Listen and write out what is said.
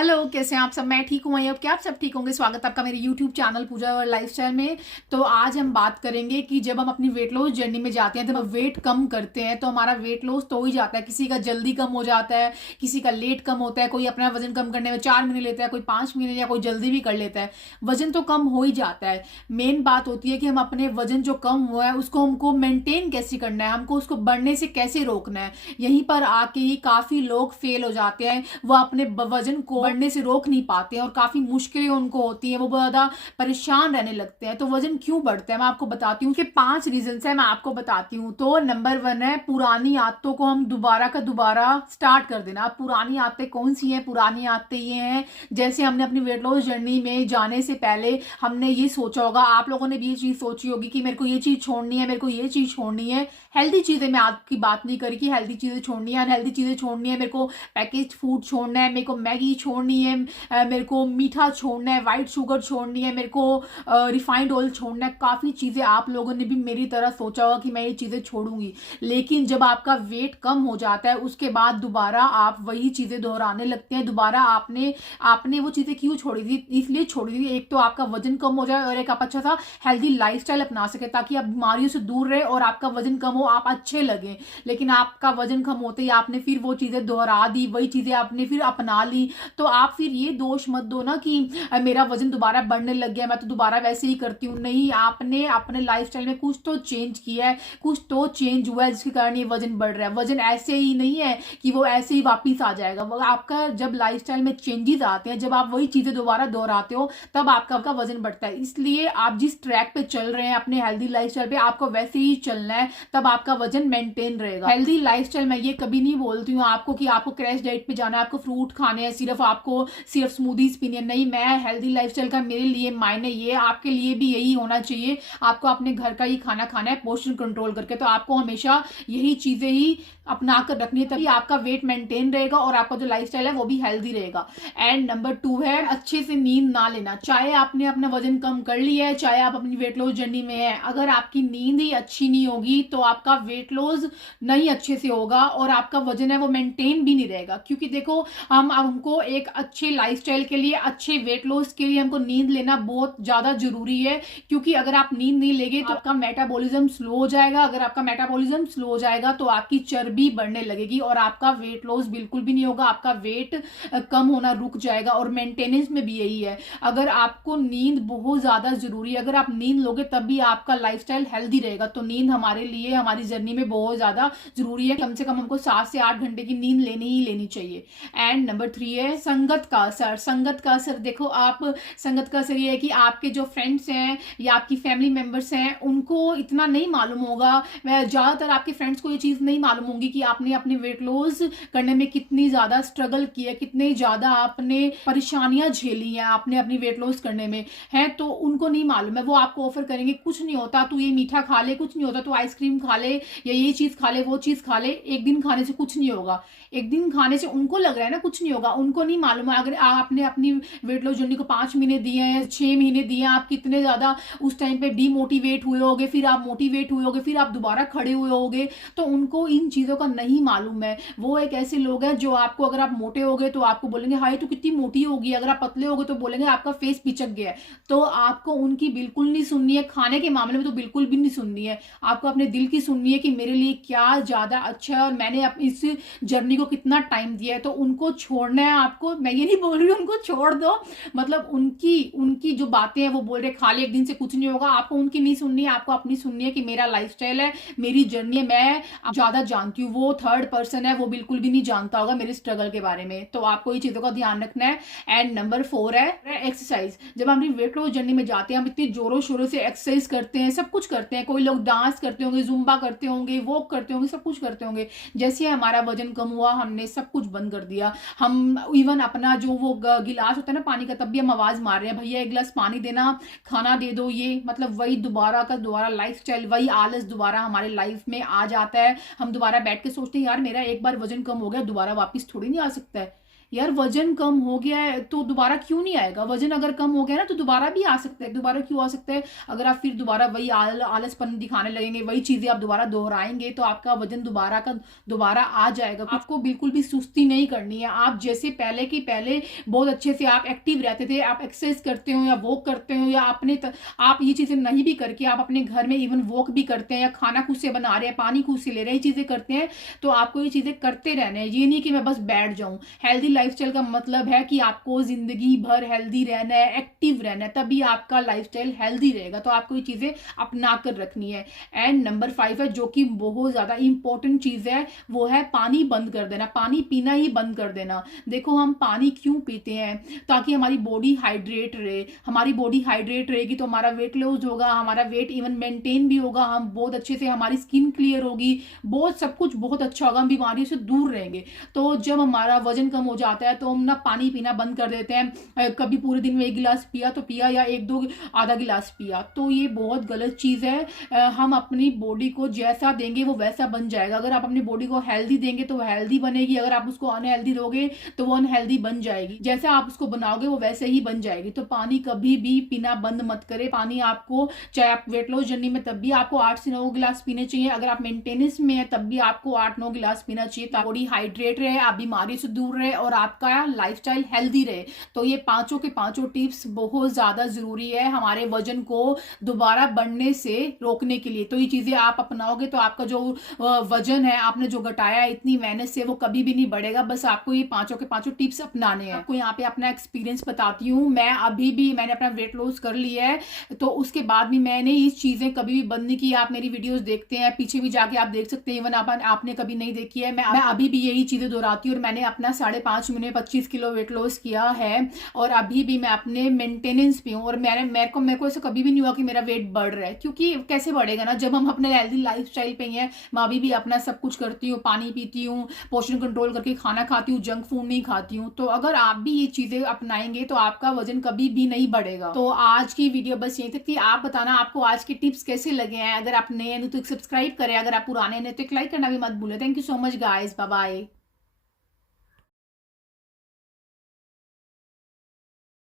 Hello, कैसे हैं आप सब। मैं ठीक हूँ। अब क्या आप सब ठीक होंगे। स्वागत है आपका मेरे यूट्यूब चैनल पूजा और लाइफस्टाइल में। तो आज हम बात करेंगे कि जब हम अपनी वेट लॉस जर्नी में जाते हैं, जब हम वेट कम करते हैं तो हमारा वेट लॉस तो हो ही जाता है। किसी का जल्दी कम हो जाता है, किसी का लेट कम होता है। कोई अपना वजन कम करने में 4 महीने लेता है, कोई 5 महीने, या कोई जल्दी भी कर लेता है। वजन तो कम हो ही जाता है। मेन बात होती है कि हम अपने वजन जो कम हुआ है उसको हमको मेंटेन कैसे करना है, हमको उसको बढ़ने से कैसे रोकना है। यहीं पर आके ही काफी लोग फेल हो जाते हैं। वो अपने वजन को बढ़ने से रोक नहीं पाते हैं और काफी मुश्किलें उनको होती हैं। वो बहुत ज्यादा परेशान रहने लगते हैं। तो वजन क्यों बढ़ता है मैं आपको बताती हूँ कि 5 रीजन है, मैं आपको बताती हूँ। तो नंबर 1 है पुरानी आदतों को हम दोबारा का दोबारा स्टार्ट कर देना। अब पुरानी आदतें कौन सी हैं? पुरानी आदतें ये हैं, जैसे हमने अपनी वेट लॉस जर्नी में जाने से पहले हमने ये सोचा होगा, आप लोगों ने भी ये चीज सोची होगी कि मेरे को ये चीज छोड़नी है, मेरे को ये चीज छोड़नी है। हेल्दी चीजें, मैं आपकी बात नहीं करी कि हेल्दी चीजें छोड़नी है, अनहेल्दी चीजें छोड़नी है। मेरे को पैकेज फूड छोड़ना है, मेरे को मैगी छोड़नी है, मेरे को मीठा छोड़ना है, वाइट शुगर छोड़नी है, मेरे को रिफाइंड ऑयल छोड़ना है। काफ़ी चीज़ें आप लोगों ने भी मेरी तरह सोचा होगा कि मैं ये चीज़ें छोड़ूंगी। लेकिन जब आपका वेट कम हो जाता है उसके बाद दोबारा आप वही चीज़ें दोहराने लगते हैं। दोबारा आपने आपने वो चीज़ें क्यों छोड़ी थी? इसलिए छोड़ी थी, एक तो आपका वजन कम हो जाए और एक आप अच्छा सा हेल्दी लाइफस्टाइल अपना सके, ताकि आप बीमारियों से दूर रहे और आपका वजन कम हो, आप अच्छे लगें। लेकिन आपका वजन कम होते ही आपने फिर वो चीज़ें दोहरा दी, वही चीज़ें आपने फिर अपना ली। तो आप फिर ये दोष मत दो ना कि मेरा वजन दोबारा बढ़ने लग गया, मैं तो दोबारा वैसे ही करती हूँ। नहीं, आपने अपने लाइफस्टाइल में कुछ तो चेंज किया है, कुछ तो चेंज हुआ है जिसके कारण ये वजन बढ़ रहा है। वजन ऐसे ही नहीं है कि वो ऐसे ही वापिस आ जाएगा। वो आपका जब लाइफस्टाइल में चेंजेस आते हैं, जब आप वही चीजें दोबारा दोहराते हो, तब आपका वजन बढ़ता है। इसलिए आप जिस ट्रैक पे चल रहे हैं अपने हेल्दी लाइफस्टाइल पे, आपको वैसे ही चलना है, तब आपका वजन मेंटेन रहेगा। हेल्दी लाइफस्टाइल मैं ये कभी नहीं बोलती हूँ आपको कि आपको क्रैश डाइट पे जाना है, आपको फ्रूट खाने हैं, सिर्फ आपको सिर्फ स्मूदीज पीनी है। नहीं, मैं हेल्दी लाइफस्टाइल का मेरे लिए मायने ये, आपके लिए भी यही होना चाहिए। आपको अपने घर का ही खाना खाना है, पोर्शन कंट्रोल करके। तो आपको हमेशा यही चीजें ही अपना कर रखनी है, तभी आपका वेट मेंटेन रहेगा और आपका जो लाइफस्टाइल है वो भी हेल्दी रहेगा। एंड नंबर 2 है अच्छे से नींद ना लेना। चाहे आपने अपना वजन कम कर लिया है, चाहे आप अपनी वेट लॉस जर्नी में है, अगर आपकी नींद ही अच्छी नहीं होगी तो आपका वेट लॉस नहीं अच्छे से होगा और आपका वजन है वो मेंटेन भी नहीं रहेगा। क्योंकि देखो, हमको एक अच्छे लाइफस्टाइल के लिए, अच्छे वेट लॉस के लिए हमको नींद लेना बहुत ज्यादा जरूरी है। क्योंकि अगर आप नींद नहीं लेंगे तो आपका मेटाबॉलिज्म स्लो हो जाएगा। अगर आपका मेटाबॉलिज्म स्लो हो जाएगा तो आपकी चर्बी बढ़ने लगेगी और आपका वेट लॉस बिल्कुल भी नहीं होगा। आपका वेट कम होना रुक जाएगा। और मेंटेनेंस में भी यही है, अगर आपको नींद बहुत ज्यादा जरूरी है, अगर आप नींद लोगे तब भी आपका लाइफस्टाइल हेल्दी रहेगा। तो नींद हमारे लिए, हमारी जर्नी में बहुत ज्यादा जरूरी है। कम से कम हमको 7 से 8 घंटे की नींद लेनी ही लेनी चाहिए। एंड नंबर 3 है संगत का असर। संगत का असर देखो, आप संगत का असर ये है कि आपके जो फ्रेंड्स हैं या आपकी फैमिली मेंबर्स हैं उनको इतना नहीं मालूम होगा। ज्यादातर आपके फ्रेंड्स को ये चीज नहीं मालूम होगी कि आपने अपने वेट लॉस करने में कितनी ज्यादा स्ट्रगल की है, कितनी ज्यादा आपने परेशानियां झेली हैं आपने अपनी वेट लॉस करने में है। तो उनको नहीं मालूम है। वो आपको ऑफर करेंगे कुछ नहीं होता, तू ये मीठा खा ले, कुछ नहीं होता, तू आइसक्रीम खा ले, या ये चीज खा ले, वो चीज खा ले, एक दिन खाने से कुछ नहीं होगा। एक दिन खाने से उनको लग रहा है ना कुछ नहीं होगा, उनको नहीं मालूम है अगर आपने अपनी वेट लॉस जर्नी को 5 महीने दिए हैं, 6 महीने दिए हैं, आप कितने ज्यादा उस टाइम पे डीमोटिवेट हुए होगे, फिर आप मोटिवेट हुए होगे, फिर आप दोबारा खड़े हुए होगे। तो उनको इन चीजों का नहीं मालूम है। वो एक ऐसे लोग हैं जो आपको, अगर आप मोटे हो गए तो आपको बोलेंगे हाय तू कितनी मोटी होगी, अगर आप पतले हो गए तो बोलेंगे आपका फेस पिचक गया है। तो आपको उनकी बिल्कुल नहीं सुननी है। खाने के मामले में तो बिल्कुल भी नहीं सुननी है। आपको अपने दिल की सुननी है कि मेरे लिए क्या ज्यादा अच्छा है और मैंने अपनी इस जर्नी को कितना टाइम दिया है। तो उनको छोड़ना है आपको। मैं ये नहीं बोल रही हूँ उनको छोड़ दो, मतलब उनकी उनकी जो बातें हैं वो बोल रहे खाली एक दिन से कुछ नहीं होगा, आपको उनकी नहीं सुननी है। आपको अपनी सुननी है कि मेरा लाइफस्टाइल है, मेरी जर्नी है, मैं ज्यादा जानती हूँ। वो थर्ड पर्सन है, वो बिल्कुल भी नहीं जानता होगा मेरे स्ट्रगल के बारे में। तो आपको ये चीजों का ध्यान रखना है। एंड नंबर 4 है एक्सरसाइज। जब हम अपनी वेट लॉस जर्नी में जाते हैं, हम इतनी जोरों शोरों से एक्सरसाइज करते हैं, सब कुछ करते हैं। कोई लोग डांस करते होंगे, जुम्बा करते होंगे, वॉक करते होंगे, सब कुछ करते होंगे। जैसे हमारा वजन कम हुआ हमने सब कुछ बंद कर दिया। हम इवन अपना जो वो गिलास होता है ना पानी का, तब भी हम आवाज मार रहे हैं भैया एक गिलास पानी देना, खाना दे दो। ये मतलब वही दोबारा का दोबारा लाइफस्टाइल, वही आलस दोबारा हमारे लाइफ में आ जाता है। हम दोबारा बैठ के सोचते हैं यार मेरा एक बार वजन कम हो गया, दोबारा वापस थोड़ी नहीं आ सकता है। यार वजन कम हो गया है तो दोबारा क्यों नहीं आएगा? वजन अगर कम हो गया ना तो दोबारा भी आ सकता है। दोबारा क्यों आ सकता है? अगर आप फिर दोबारा वही आलसपन दिखाने लगेंगे, वही चीजें आप दोबारा दोहराएंगे तो आपका वजन दोबारा का दोबारा आ जाएगा। आपको बिल्कुल भी सुस्ती नहीं करनी है। आप जैसे पहले की पहले बहुत अच्छे से आप एक्टिव रहते थे, आप एक्सरसाइज करते हो या वॉक करते हो या आप ये चीजें नहीं भी करके आप अपने घर में इवन वॉक भी करते हैं या खाना खुद से बना रहे हैं, पानी खुद से ले रहे हैं, ये चीजें करते हैं, तो आपको ये चीजें करते रहना है। ये नहीं कि मैं बस बैठ जाऊं। हेल्दी लाइफस्टाइल का मतलब है कि आपको जिंदगी भर हेल्दी रहना है, एक्टिव रहना है, तभी आपका लाइफस्टाइल हेल्दी रहेगा। तो आपको ये चीजें अपना कर रखनी है। एंड नंबर 5 है जो कि बहुत ज्यादा इंपॉर्टेंट चीज है, वो है पानी बंद कर देना। पानी पीना ही बंद कर देना। देखो हम पानी क्यों पीते हैं? ताकि हमारी बॉडी हाइड्रेट रहे। हमारी बॉडी हाइड्रेट रहेगी तो हमारा वेट लॉस होगा, हमारा वेट इवन मेंटेन भी होगा, हम बहुत अच्छे से, हमारी स्किन क्लियर होगी, बहुत सब कुछ बहुत अच्छा होगा, हम बीमारियों से दूर रहेंगे। तो जब हमारा वजन कम हो जाता है तो हम ना पानी पीना बंद कर देते हैं। कभी पूरे दिन में 1 गिलास पिया तो पिया, या 1-2 आधा गिलास पिया, तो ये बहुत गलत चीज है। हम अपनी बॉडी को जैसा देंगे वो वैसा बन जाएगा। अगर आप अपनी बॉडी को हेल्दी देंगे तो वो हेल्दी बनेगी, अगर आप उसको अनहेल्दी दोगे तो वो अनहेल्दी बन जाएगी। जैसा आप उसको बनाओगे वो वैसे ही बन जाएगी। तो पानी कभी भी पीना बंद मत करें। पानी आपको, चाहे आप वेट लॉस जर्नी में, तब भी आपको 8 से 9 गिलास पीने चाहिए। अगर आप मेंटेनेंस में है तब भी आपको 8-9 गिलास पीना चाहिए, ताकि बॉडी हाइड्रेट रहे, आप बीमारी से दूर रहे और आपका लाइफस्टाइल हेल्दी रहे। तो ये पांचों के पांचों टिप्स बहुत ज्यादा जरूरी है हमारे वजन को दोबारा बढ़ने से रोकने के लिए। तो ये चीजें आप अपनाओगे तो आपका जो वजन है आपने जो घटाया है इतनी मेहनत से, वो कभी भी नहीं बढ़ेगा। बस आपको ये पांचों के पांचों टिप्स अपनाने हैं। आपको यहाँ पे अपना एक्सपीरियंस बताती हूँ। मैंने अपना वेट लॉस कर लिया है, तो उसके बाद भी मैंने ये चीजें कभी भी बंद नहीं की। आप मेरी वीडियोस देखते हैं, पीछे भी जाके आप देख सकते हैं, इवन आपने कभी नहीं देखी है। मैं अभी भी यही चीजें दोहराती हूँ। और मैंने अपना 5.5 महीने 25 किलो वेट लॉस किया है और अभी भी मैं अपने मेंटेनेंस पे हूँ। और मेरे को ऐसा कभी भी नहीं हुआ कि मेरा वेट बढ़ रहा है, क्योंकि कैसे बढ़ेगा ना जब हम अपने हेल्दी लाइफस्टाइल पे हैं। मैं अभी भी अपना सब कुछ करती हूँ, पानी पीती हूँ, पोर्शन कंट्रोल करके खाना खाती हूँ, जंक फूड नहीं खाती हूँ। तो अगर आप भी ये चीजें अपनाएंगे तो आपका वजन कभी भी नहीं बढ़ेगा। तो आज की वीडियो बस यही तक थी। आप बताना आपको आज के टिप्स कैसे लगे हैं। अगर आप नए हैं तो सब्सक्राइब करें, अगर आप पुराने हैं तो एक लाइक करना भी मत भूलें। Thank you so much guys, bye bye.